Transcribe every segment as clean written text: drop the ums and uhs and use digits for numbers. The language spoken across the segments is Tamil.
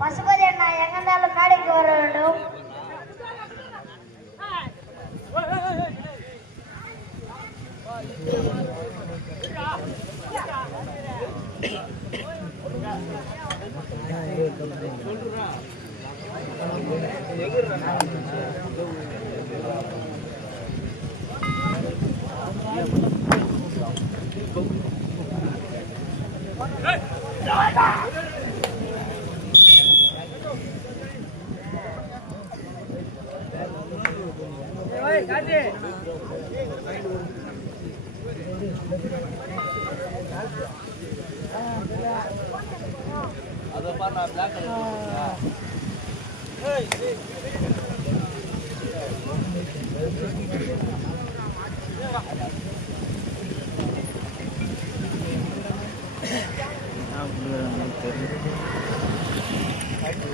பசுபதி அண்ணா எங்க இருந்தாலும் மேடைக்கு வர வேண்டும்.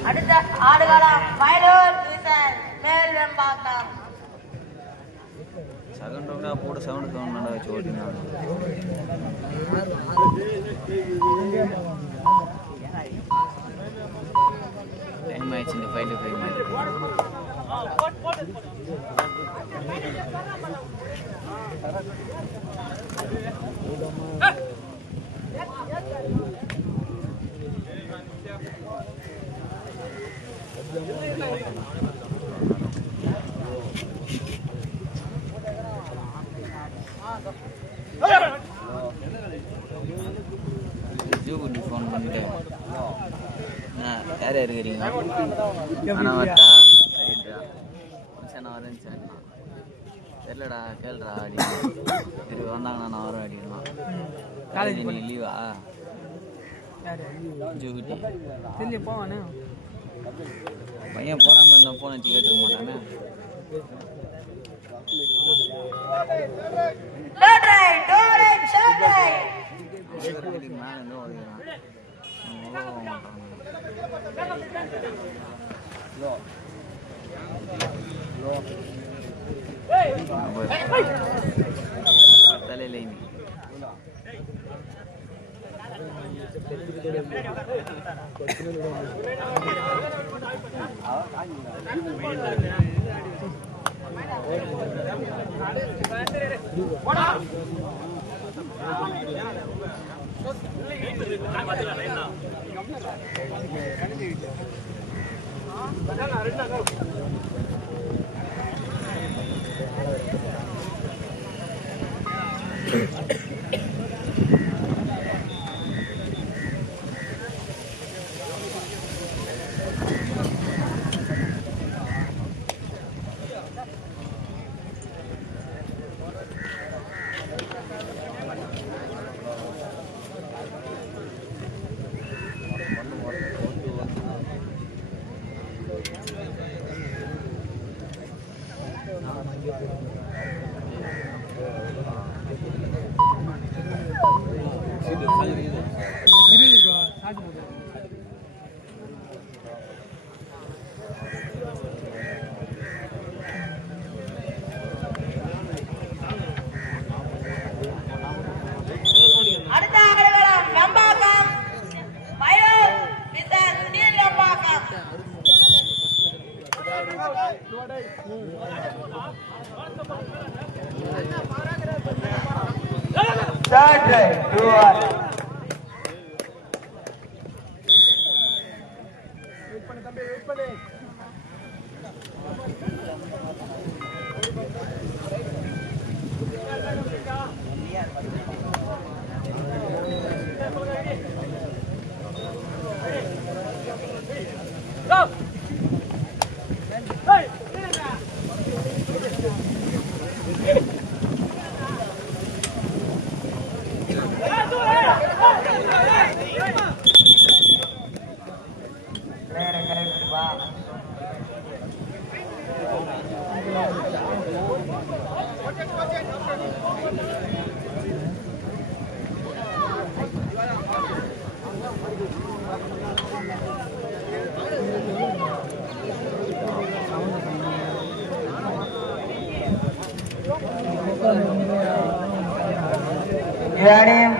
அடுத்த ஆடுகளம் மயிலூர் மேல் வெம்பாக்கம். செகண்ட் ரவுண்டா போட்டு 7 ரவுண்டா வச்சு ஓட்டினாங்க. டைம் ஆயிடுச்சு இந்த ஃபைட் ஃப்ரேம் மாதிரி. ஜூபுக்கு ஃபோன் பண்ணிட்டேன். யார் யார் இருக்கிறீங்க? ஆனால் வட்டா அப்படின்ட்டா சார் நான் வரேன் சார். தெரிலடா கேளுடா அப்படின்னு சரி வந்தாங்கண்ணா நான் வரேன் அப்படின்னா. காலேஜ் நீ லீவா? ஜூகிட்டி தெரியல போவானே பையன் போகாமல் இருந்தால் ஃபோன் வச்சு கேட்டுக்க மாட்டானே. மேலே இருந்து தலையில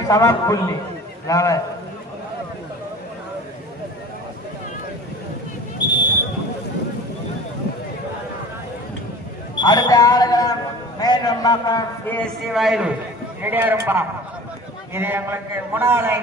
சமப்புள்ளி அடுத்த ஆளுகளும் மேலும் பிஎஸ்சி வயலூர் ரெடியாரும்பா. இது எங்களுக்கு முன்னாலை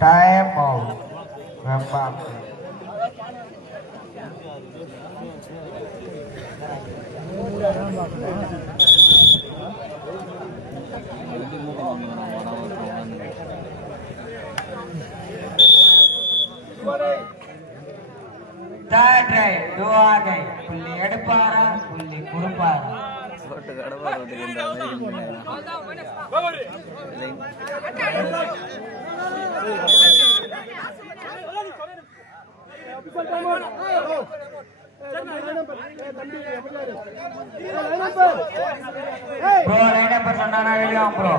time out. Third right, do ஆகை புள்ளி எடுப்பாரா புள்ளி கொடுப்பாரா போட்டு கடப்பா ப்ரோ லைன் நம்பர் சொன்னானா வெளியே ப்ரோ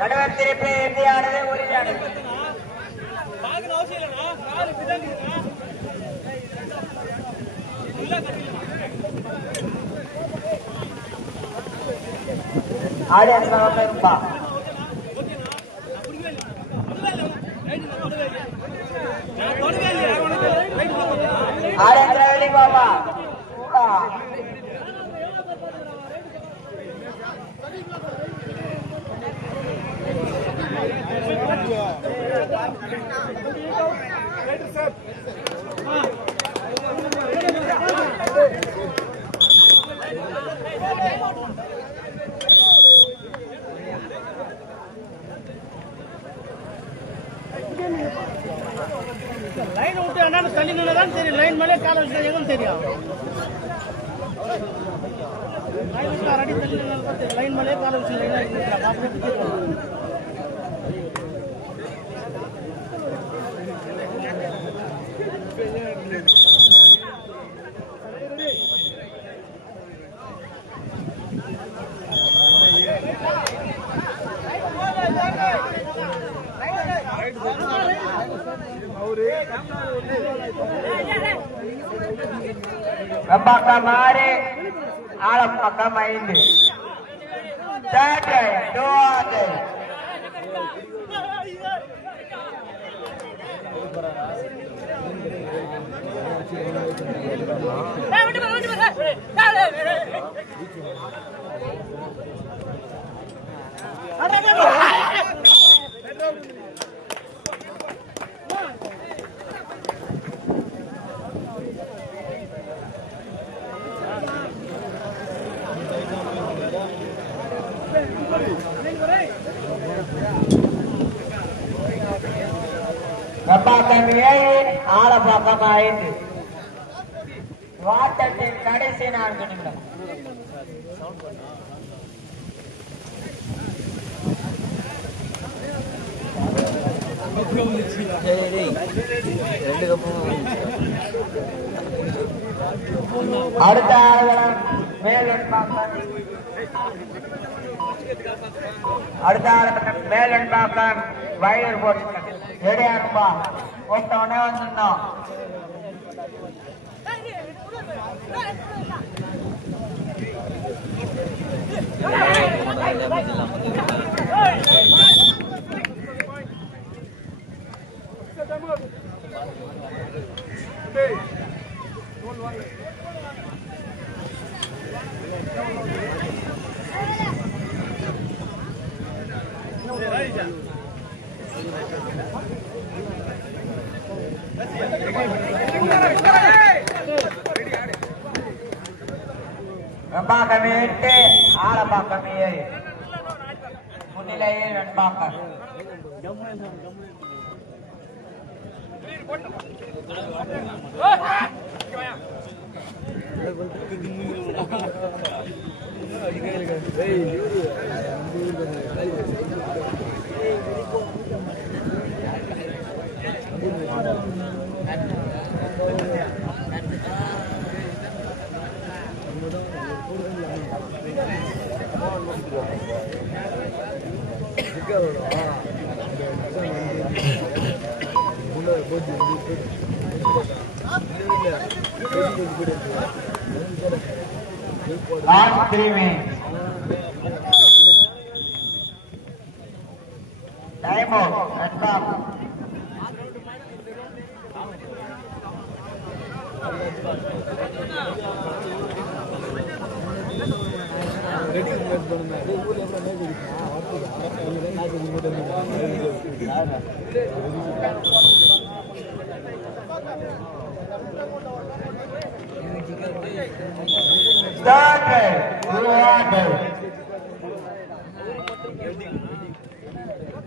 நடுவர் திருப்பி இந்தியானது ஒளியானது ஆடியன்ஸ் இருப்பா ஆடியன்ஸ் வெளி பாபா லைன் விட்டு என்னன்னு தள்ளி நின்றுதான் தெரியும். லைன் மேலே கால வச்சு எதுவும் தெரியும். லைன் விட்டு அடி தள்ளி நின்று லைன் மேலே கால வச்சு Apakah mari alam agama ini? Jadi doa deh. Apakah ini alam agama ini? Watertin kadesi nargunimda. அடுத்த மேலன்பாக்கம் வயலூர் போட்டு எடையாருப்பா ஒட்டவனே வந்துருந்தோம். Kami itu alam kami ini, munilai dan bakar. Last 3 minutes. Time out and stop.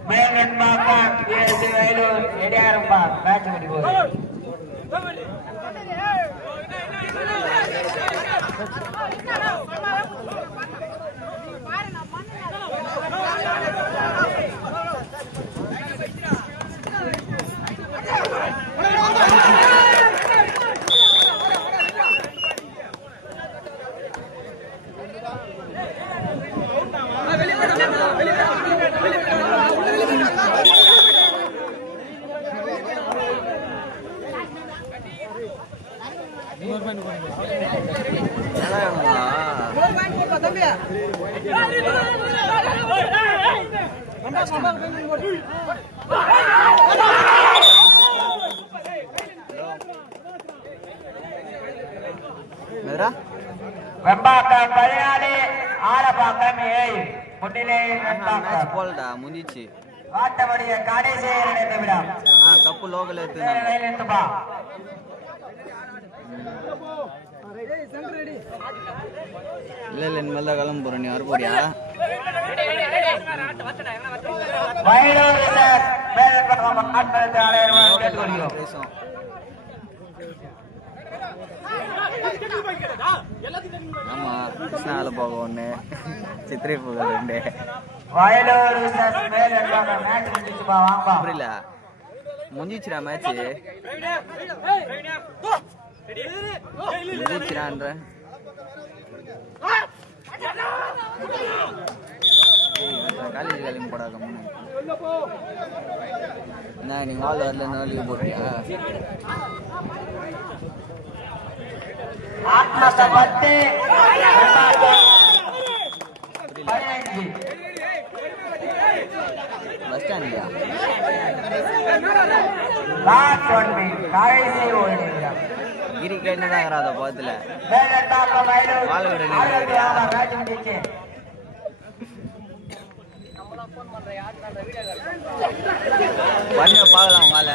Melenbakan PSC Vellore Ediarumpa match berikut. Vembakkam 14 Alappakkam 7 முன்னிலை வெம்பாக்கம் போல்டா முடிஞ்சிச்சு ஆட்டமுடைய கடைசி 2 நிமிடம் கப்பு லோக்கல் எடுத்து இல்ல இனிமேல் தான் கிளம்ப போறேன் நீ வர போறியா பேசும் ஆமா கிருஷ்ணால போக ஒண்ணு சித்திரை போக 2 புரியல முடிஞ்சிச்சுடா மேட்ச் முடிஞ்சிச்சுடான்ற காலேஜ் கிளம்பி போடாத என்ன நீ வால் வரலன்னா லீவ் போட்டியா பஸ் ஸ்டாண்ட்லயா கிரி கேட்டுதான் அந்த பக்கத்துல பண்ண பாக்கலாம் வாழ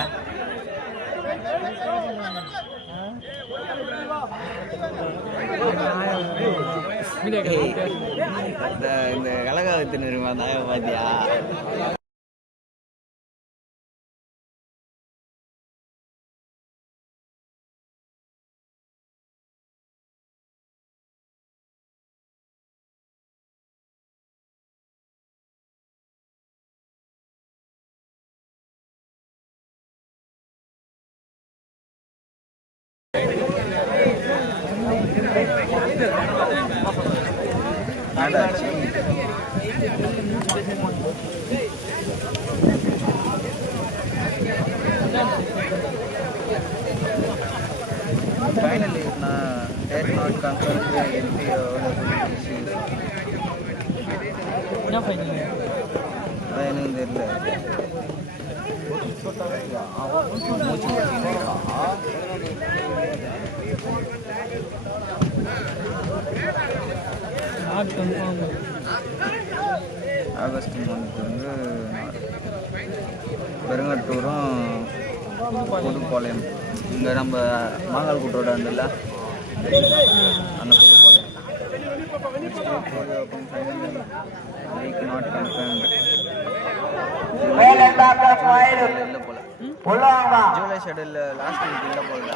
இந்த கலகாவத்து நிறுவா தாய பாத்தியா Finally, that not concerned with LP or issues. No finally. I know that. August month பெருங்கட்டூரும் Pudupalayam இங்கே நம்ம மாங்கால் கூட்டோட இருந்தில்ல அந்த புதுப்பாளையம் நாட் கன்ஃபர்ம்டு இல்லை போல ஜூலை ஷெடியூல் லாஸ்ட் வீக் இல்லை போல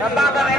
வெம்பாக்கம்